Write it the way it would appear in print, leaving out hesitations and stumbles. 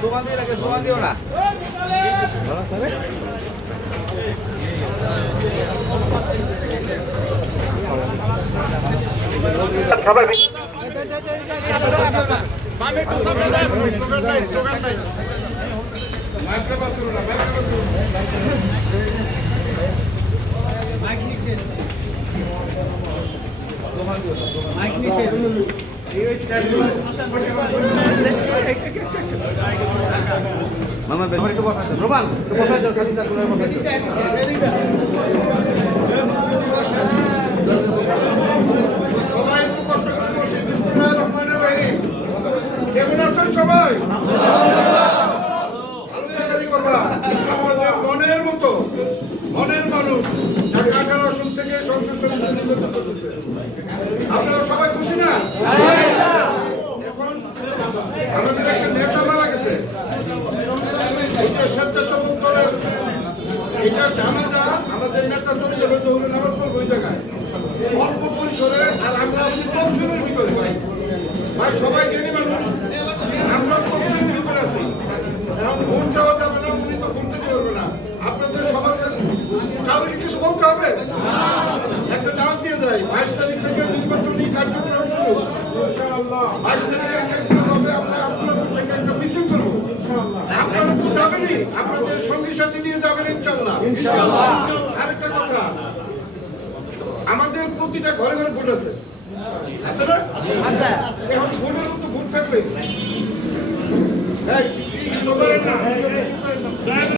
সোমান দিয়ে লাগে, সোমান দিও না। মামা বেশি একটু বসা রোমান একটু বসা যাও, খালি তার কোলে বসা যাও। সবাই একটু কষ্ট করে বসে। বিসমিল্লাহির রহমানির রহিম। কেমন আছেন সবাই? আলোচনা করবা আমাদের মনের মতো মনের মানুষ যাকে 18 আসন থেকে সংসদ সদস্য নির্বাচন করতেছে। আপনারা সবাই খুশি না? এখন আমাদের একটা নেতা মারা গেছে, এটা স্বেচ্ছাসেবক দলের, এটা জানাজা। আমাদের নেতা চলে যাবে জহুরে নামাজ পড়বে ওই জায়গায় অল্প পরিসরে। আর আমরা আছি তফসিলের ভিতরে। ভাই ভাই সবাই জ্ঞানী মানুষ, আমরা তফসিলের ভিতরে আছি। এখন ভোট চাওয়া যাবে না, উনি তো ভোট দিতে পারবে না। আপনাদের সবার কাছে কাউকে কিছু বলতে হবে, একটা দাওয়াত দিয়ে যায়। 22 তারিখ থেকে নির্বাচনী কার্যক্রম শুরু। 22 তারিখে একটা দিন হবে, আমরা আপনাদের থেকে একটা মিছিল করবো। আপনারা তো যাবেনই, আপনাদের সঙ্গী সাথী নিয়ে যাবেন ইনশাআল্লাহ। আরেকটা কথা, আমাদের প্রতিটা ঘরে ঘরে ভোট আছে, আছে না? এখন ভোটের মতো ভোট থাকবে।